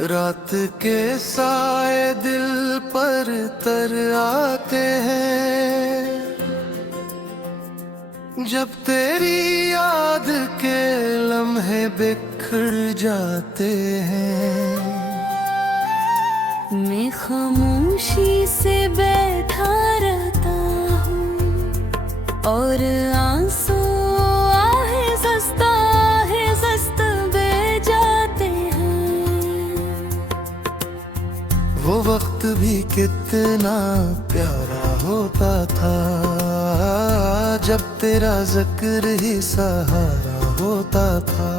रात के साए दिल पर तर आते हैं, जब तेरी याद के लम्हे बिखर जाते हैं। मैं खामोशी से बैठा रहता हूँ और आंसू वो वक्त भी कितना प्यारा होता था, जब तेरा जिक्र ही सहारा होता था।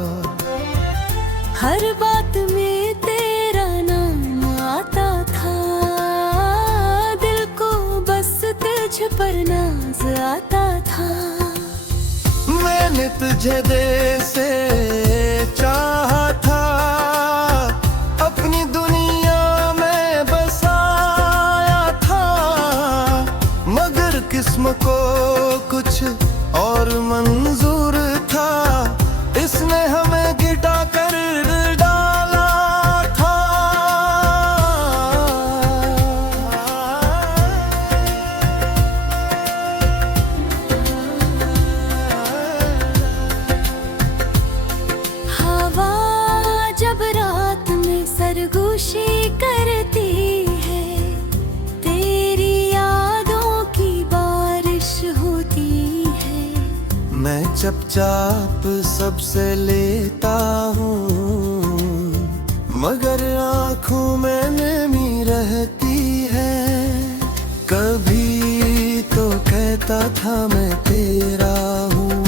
हर बात में तेरा नाम आता था, दिल को बस तुझ पर नाज आता था। मैंने तुझे दिल से चाहा था, अपनी दुनिया में बसाया था, मगर किस्म को कुछ और मंजूर था, इसने हमें गिटा कर डाला था। हवा जब रात में सरगोशी करती है, तेरी यादों की बारिश होती है। मैं चुपचाप सबसे लेता हूँ, मगर आँखों में नमी रहती है। कभी तो कहता था मैं तेरा हूँ,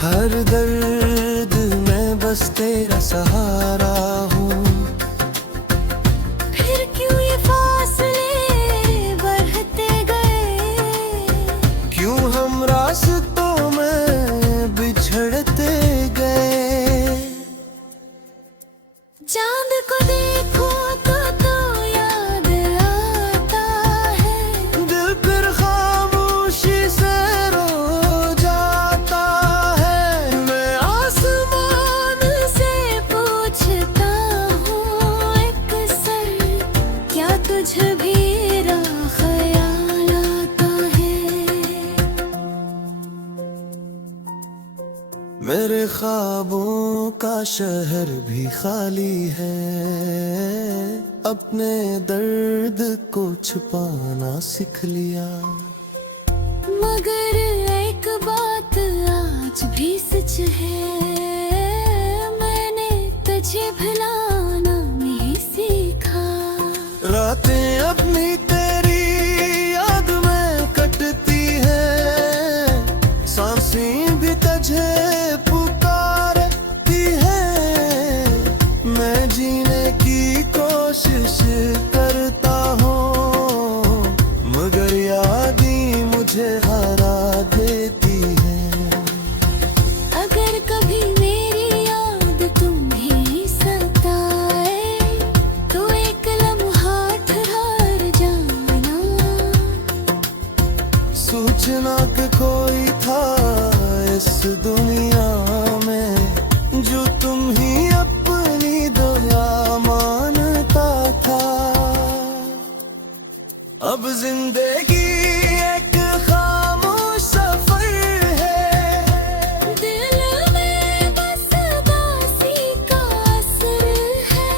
हर दर्द में बस तेरा सहारा हूँ। फिर क्यों ये फासले बढ़ते गए, क्यों हम रास्तों में बिछड़ते गए। चांद को देखो तो याद आता है, दिल फिर खामोशी से रो जाता है। मैं आसमान से पूछता हूँ एक सर, क्या तुझे भी मेरा ख्याल आता है। मेरे ख्वाबों का शहर भी खाली है, अपने दर्द को छुपाना सीख लिया। मगर एक बात आज भी सच है, मैंने तुझे भुलाना नहीं सीखा। रातें अपनी तेरी याद में कटती है, सांसें भी तुझे पुकारती है। मैं जीने की कोशिश करता हूँ, मगर याद ही मुझे हरा देती है। अगर कभी मेरी याद तुम्हें सताए, तो एक लम्हा ठहर जाना, सोचना कि कोई था इस दुनिया में, जो तुम ही अपनी दुआ मानता था। अब जिंदगी एक खामोश सफर है, दिल में बस उदासी का असर है।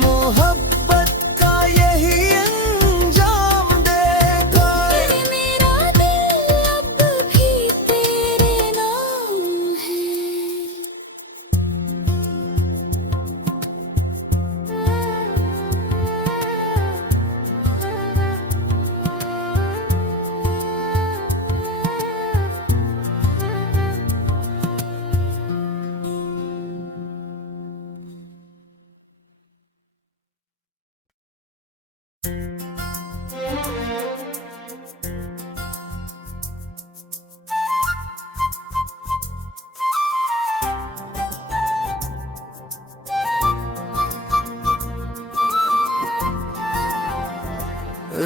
मोहब्बत का यही अंजाम देकर मेरा दिल अब भी तेरे नाम है।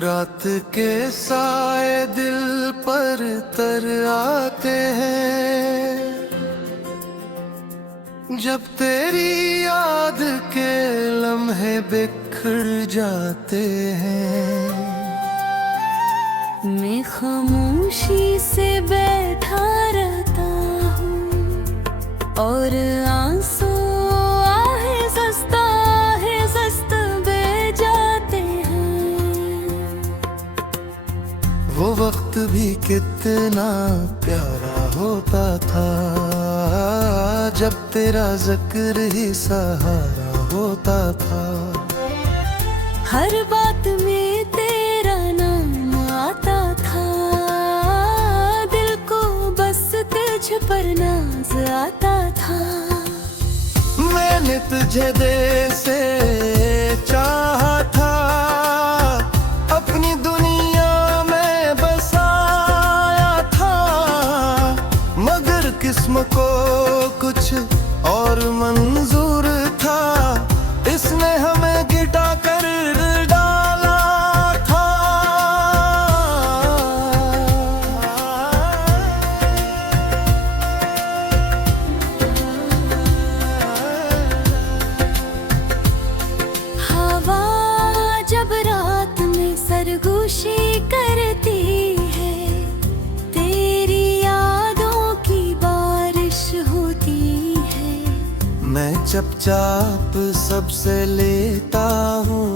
रात के साए दिल पर तर आते हैं, जब तेरी याद के लम्हे बिखर जाते हैं, मैं खामोशी से बैठा रहता हूँ और आंसू आहे सस्त बह जाते हैं। वो वक्त भी कितना प्यारा होता था, जब तेरा जिक्र ही सहारा होता था। हर बात में तेरा नाम आता था, दिल को बस तुझ पर नाज आता था। मैंने तुझे दिल से चाहा था, अपनी दुनिया में बसाया था, मगर किस्म को कुछ और मंजूर था, इसने हमें गिटा कर डाला था। हवा जब रात में सरगोशी करती है, तेरी यादों की बारिश होती है। मैं चुपचाप सबसे लेता हूँ,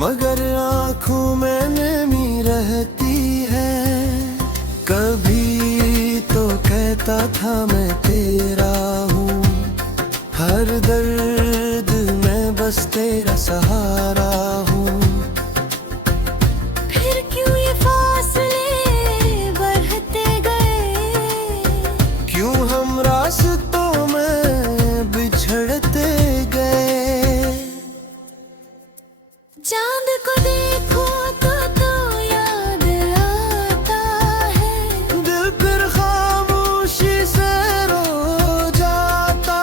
मगर आँखों में नमी रहती है। कभी तो कहता था मैं तेरा हूँ, हर दर्द में बस तेरा सहारा हूँ। फिर क्यों ये फासले बढ़ते गए, क्यों हम रास्तों में बिछड़ते गए। चांद को देखो तो याद आता है, दिल फिर खामोशी से रो जाता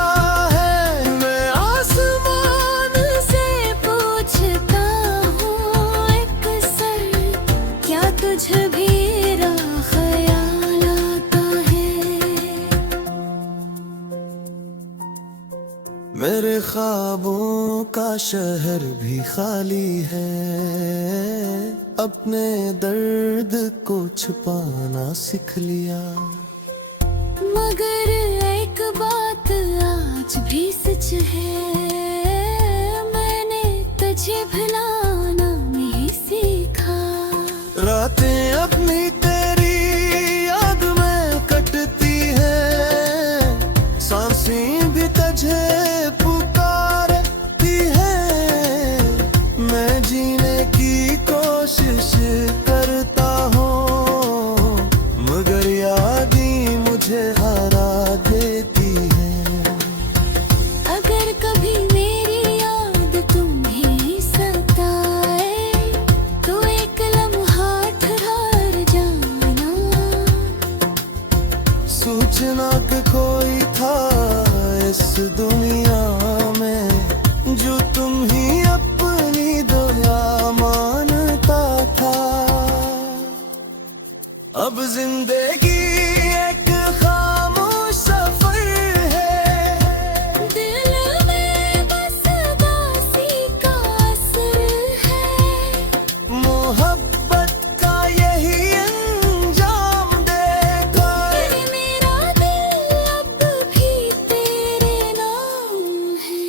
है। मैं आसमान से पूछता हूँ एक सर, क्या तुझे भी मेरा ख्याल आता है। मेरे ख्वाबों का शहर भी खाली है, अपने दर्द को छुपाना सीख लिया। मगर एक बात आज भी सच है, मैंने तुझे भुलाना नहीं सीखा। रातें अपनी तेरी याद में कटती है, सांसें भी तुझे पुकारती है। मैं जीने की कोशिश करता हूँ, मगर याद ही मुझे हरा देती है। अगर कभी मेरी याद तुम्हें सताए, तो एक लम्हा ठहर जाना, सूचना के कोई था इस दुनिया में, जो तुम ही अपनी दुआ मानता था। अब जिंदगी एक खामोश सफर है, दिल में बस उदासी का असर है। मोहब्बत का यही अंजाम देगा। मेरा दिल अब भी तेरे नाम है।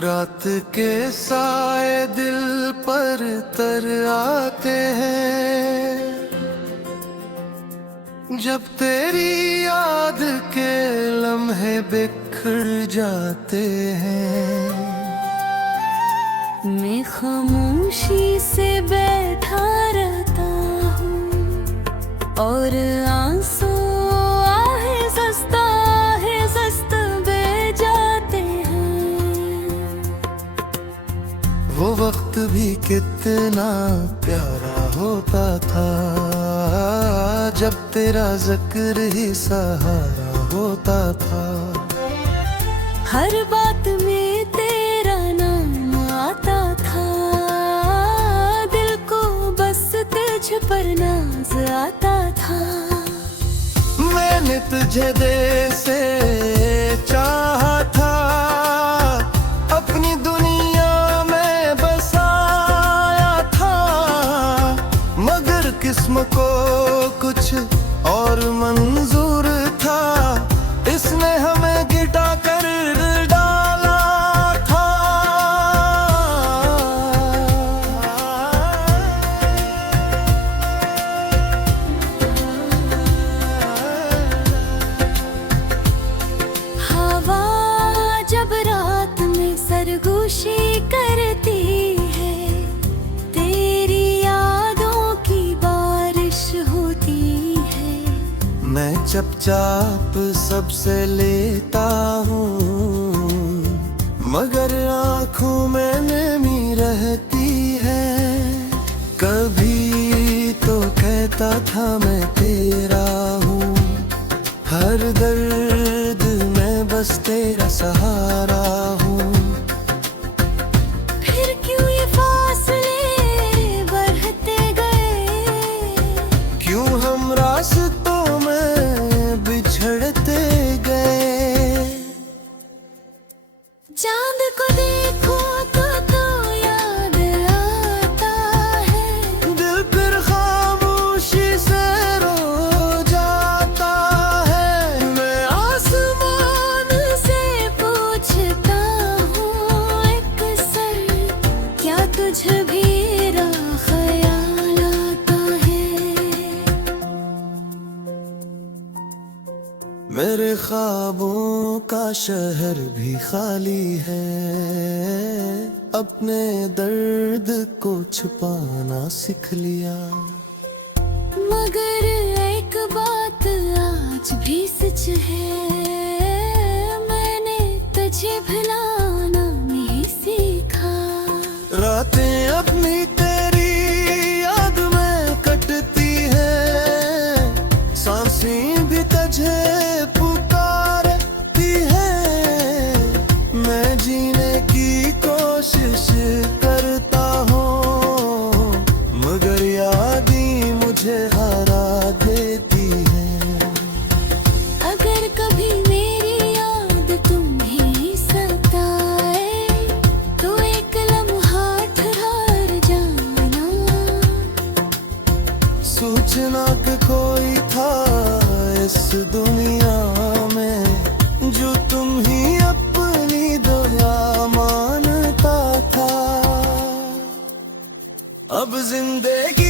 रात के साए दिल पर तर आते हैं, जब तेरी याद के लम्हे बिखर जाते हैं। मैं खामोशी से बैठा और आंसू आहे सस्त बह जाते हैं। वो वक्त भी कितना प्यारा होता था, जब तेरा जिक्र ही सहारा होता था। हर बात में तेरा नाम आता था, दिल को बस तुझ पर नाज आता था। मैंने तुझे दिल से चाहा था, अपनी दुनिया में बसाया था, मगर किस्म को कुछ और मंजूर था, इसने हमें गिटा कर डाला था। हवा जब रात में सरगोशी करती है, तेरी यादों की बारिश होती है। मैं चुपचाप सबसे लेता हूँ, मगर आँखों में नमी रहती है। कभी तो कहता था मैं तेरा हूँ, हर दर्द में बस तेरा सहारा हूँ। फिर क्यों ये फासले बढ़ते गए, क्यों हम रास्तों में बिछड़ते गए। चांद को देखो तो याद आता है, दिल फिर खामोशी से रो जाता है। मैं आसमान से पूछता हूँ एक सर, क्या तुझे भी मेरा ख्याल आता है। मेरे ख्वाबों का शहर भी खाली है, अपने दर्द को छुपाना सीख लिया। मगर एक बात आज भी सच है, मैंने तुझे भुलाना नहीं सीखा। रातें अपनी तेरी याद में कटती है, सांसें भी तुझे पुकारती है। मैं जीने की कोशिश करता हूँ, मगर याद ही मुझे हरा देती है। अगर कभी मेरी याद तुम्हें सताए, तो एक लम्हा ठहर जाना, सोचना कि कोई था इस दुनिया में, जो तुम ही अपनी दुआ मानता था। अब जिंदगी